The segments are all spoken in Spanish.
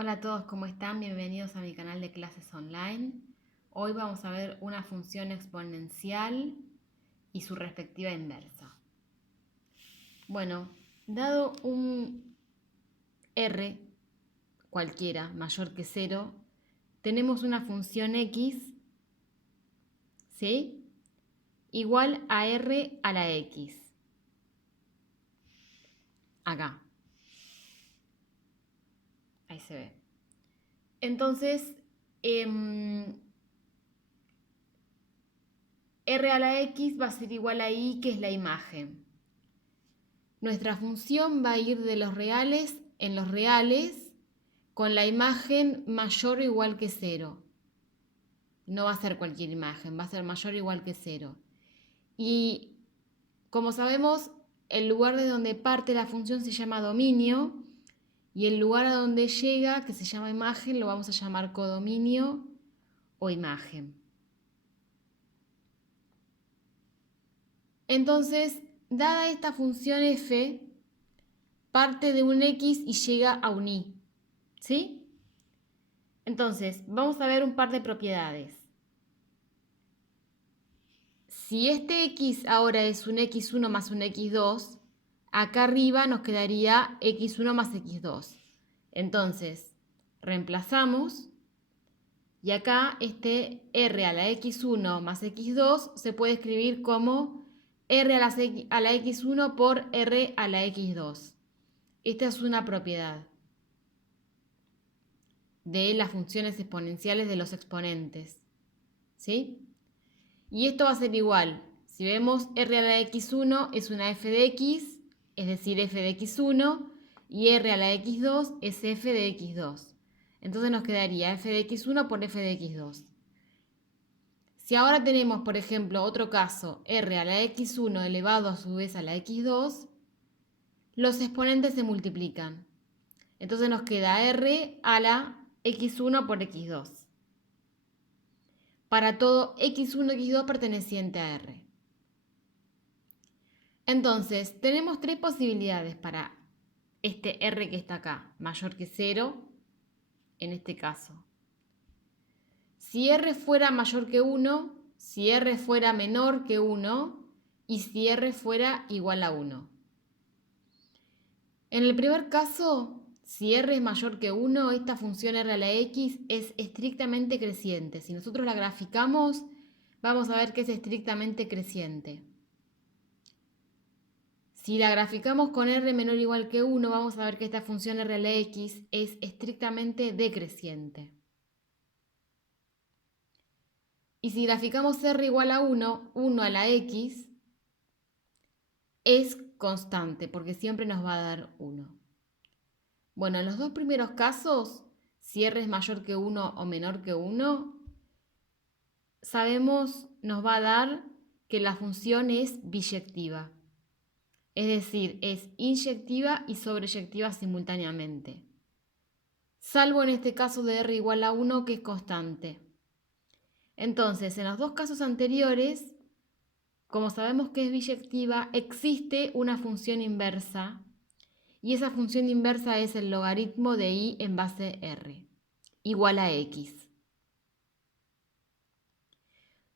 Hola a todos, ¿cómo están? Bienvenidos a mi canal de clases online. Hoy vamos a ver una función exponencial y su respectiva inversa. Bueno, dado un r cualquiera mayor que 0, tenemos una función x, ¿sí? Igual a r a la x. Acá. Ahí se ve. Entonces, r a la x va a ser igual a y, que es la imagen. Nuestra función va a ir de los reales en los reales con la imagen mayor o igual que 0. No va a ser cualquier imagen, va a ser mayor o igual que 0. Y como sabemos, el lugar de donde parte la función se llama dominio y el lugar a donde llega, que se llama imagen, lo vamos a llamar codominio o imagen. Entonces, dada esta función f, parte de un x y llega a un y, ¿sí? Entonces, vamos a ver un par de propiedades. Si este x ahora es un x1 más un x2, acá arriba nos quedaría x1 más x2. Entonces, reemplazamos y acá este r a la x1 más x2 se puede escribir como r a la x1 por r a la x2. Esta es una propiedad de las funciones exponenciales de los exponentes, ¿sí? Y esto va a ser igual. Si vemos r a la x1 es una f de x, es decir, f de x1, y r a la x2 es f de x2. Entonces nos quedaría f de x1 por f de x2. Si ahora tenemos, por ejemplo, otro caso, r a la x1 elevado a su vez a la x2, los exponentes se multiplican. Entonces nos queda r a la x1 por x2. Para todo x1, x2 perteneciente a r. Entonces, tenemos tres posibilidades para este r que está acá, mayor que 0, en este caso. Si r fuera mayor que 1, si r fuera menor que 1 y si r fuera igual a 1. En el primer caso, si r es mayor que 1, esta función r a la x es estrictamente creciente. Si nosotros la graficamos, vamos a ver que es estrictamente creciente. Si la graficamos con r menor o igual que 1, vamos a ver que esta función r a la x es estrictamente decreciente. Y si graficamos r igual a 1, 1 a la x, es constante, porque siempre nos va a dar 1. Bueno, en los dos primeros casos, si r es mayor que 1 o menor que 1, sabemos, nos va a dar que la función es biyectiva. Es decir, es inyectiva y sobreyectiva simultáneamente. Salvo en este caso de r igual a 1, que es constante. Entonces, en los dos casos anteriores, como sabemos que es biyectiva, existe una función inversa, y esa función inversa es el logaritmo de y en base r, igual a x.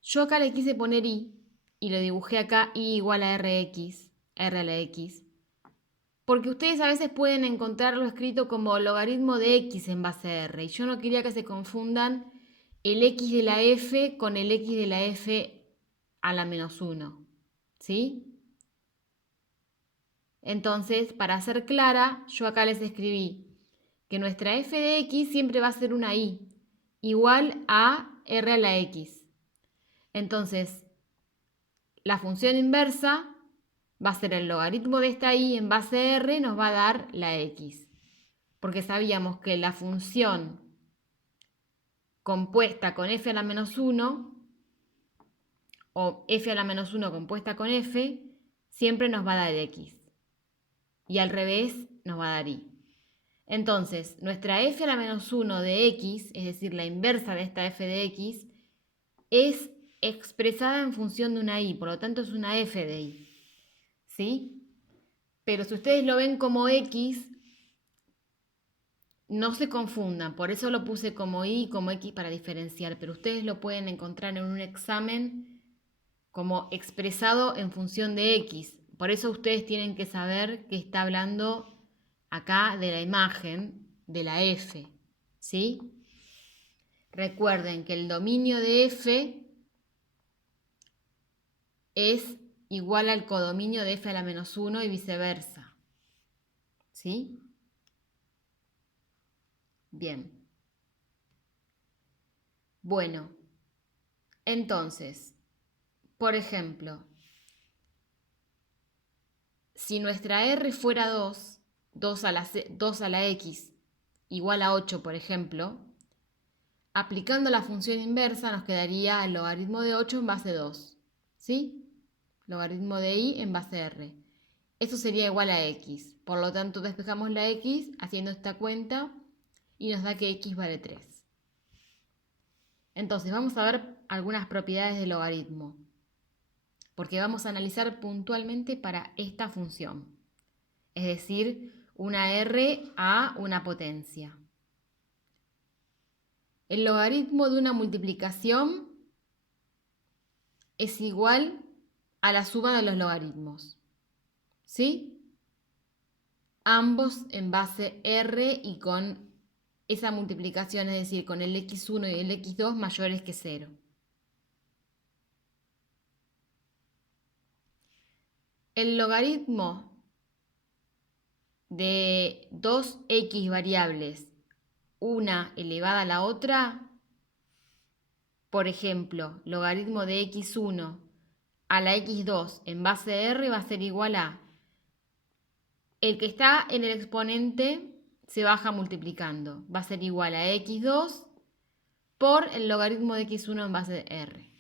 Yo acá le quise poner y lo dibujé acá, y igual a rx, r a la x, porque ustedes a veces pueden encontrarlo escrito como logaritmo de x en base a r, y yo no quería que se confundan el x de la f con el x de la f a la menos 1, ¿sí? Entonces, para ser clara, yo acá les escribí que nuestra f de x siempre va a ser una y, igual a r a la x. Entonces, la función inversa va a ser el logaritmo de esta y en base a r, nos va a dar la x. Porque sabíamos que la función compuesta con f a la menos 1 o f a la menos 1 compuesta con f siempre nos va a dar x. Y al revés nos va a dar y. Entonces, nuestra f a la menos 1 de x, es decir, la inversa de esta f de x, es expresada en función de una y, por lo tanto es una f de y. ¿Sí? Pero si ustedes lo ven como x, no se confundan, por eso lo puse como y como x para diferenciar, pero ustedes lo pueden encontrar en un examen como expresado en función de x. Por eso ustedes tienen que saber que está hablando acá de la imagen de la f, ¿sí? Recuerden que el dominio de f es igual al codominio de f a la menos 1 y viceversa, ¿sí? Bien. Bueno, entonces, por ejemplo, si nuestra r fuera 2, 2 a la x igual a 8, por ejemplo, aplicando la función inversa nos quedaría el logaritmo de 8 en base 2, ¿sí? Logaritmo de y en base r. Esto sería igual a x. Por lo tanto, despejamos la x haciendo esta cuenta y nos da que x vale 3. Entonces, vamos a ver algunas propiedades del logaritmo, porque vamos a analizar puntualmente para esta función, es decir, una r a una potencia. El logaritmo de una multiplicación es igual a la suma de los logaritmos, ¿sí? Ambos en base r y con esa multiplicación, es decir, con el x1 y el x2 mayores que 0. El logaritmo de dos x variables, una elevada a la otra, por ejemplo, logaritmo de x1 a la x2 en base r va a ser igual a el que está en el exponente se baja multiplicando. Va a ser igual a x2 por el logaritmo de x1 en base de r.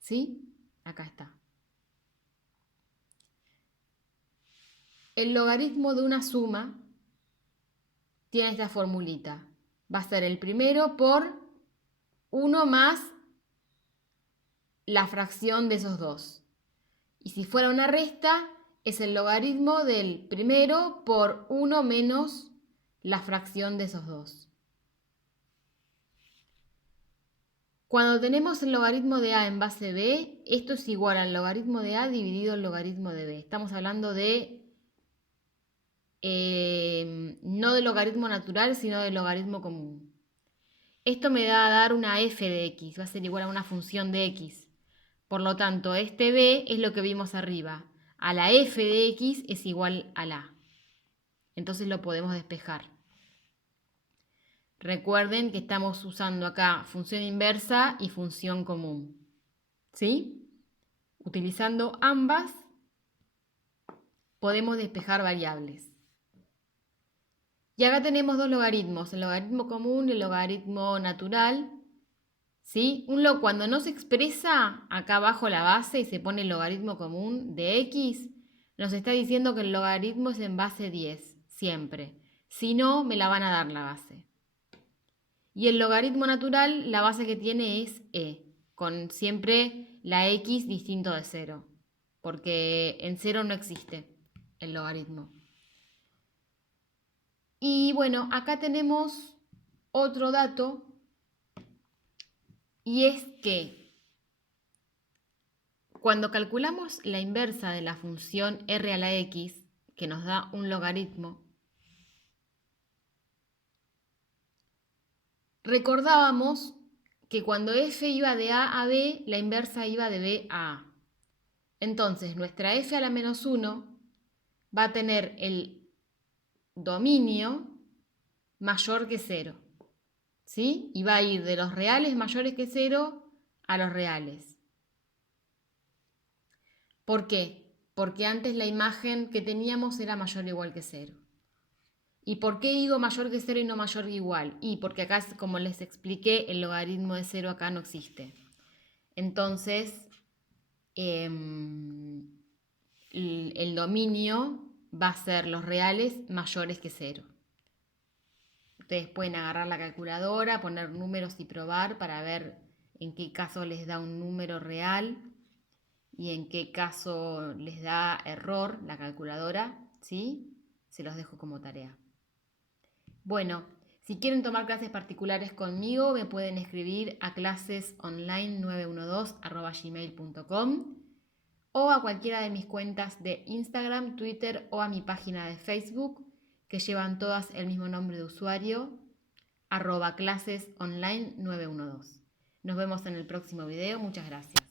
¿Sí? Acá está. El logaritmo de una suma tiene esta formulita. Va a ser el primero por 1 más la fracción de esos dos. Y si fuera una resta, es el logaritmo del primero por 1 menos la fracción de esos dos. Cuando tenemos el logaritmo de a en base b, esto es igual al logaritmo de a dividido el logaritmo de b. Estamos hablando de no de logaritmo natural, sino de logaritmo común. Esto me va a dar una f de x, va a ser igual a una función de x. Por lo tanto, este b es lo que vimos arriba. A la f de x es igual a la. Entonces lo podemos despejar. Recuerden que estamos usando acá función inversa y función común. ¿Sí? Utilizando ambas podemos despejar variables. Y acá tenemos dos logaritmos, el logaritmo común y el logaritmo natural. ¿Sí? Cuando no se expresa acá abajo la base y se pone el logaritmo común de x, nos está diciendo que el logaritmo es en base 10, siempre. Si no, me la van a dar la base. Y el logaritmo natural, la base que tiene es e, con siempre la x distinto de 0, porque en 0 no existe el logaritmo. Y bueno, acá tenemos otro dato, y es que cuando calculamos la inversa de la función r a la x, que nos da un logaritmo, recordábamos que cuando f iba de a a b, la inversa iba de b a a. Entonces, nuestra f a la menos 1 va a tener el dominio mayor que 0, ¿sí? Y va a ir de los reales mayores que 0 a los reales. ¿Por qué? Porque antes la imagen que teníamos era mayor o igual que 0. ¿Y por qué digo mayor que 0 y no mayor que igual? Y porque acá, como les expliqué, el logaritmo de 0 acá no existe. Entonces, el dominio va a ser los reales mayores que 0. Ustedes pueden agarrar la calculadora, poner números y probar para ver en qué caso les da un número real y en qué caso les da error la calculadora, ¿sí? Se los dejo como tarea. Bueno, si quieren tomar clases particulares conmigo, me pueden escribir a clasesonline912@gmail.com o a cualquiera de mis cuentas de Instagram, Twitter o a mi página de Facebook, que llevan todas el mismo nombre de usuario, @clasesonline912. Nos vemos en el próximo video. Muchas gracias.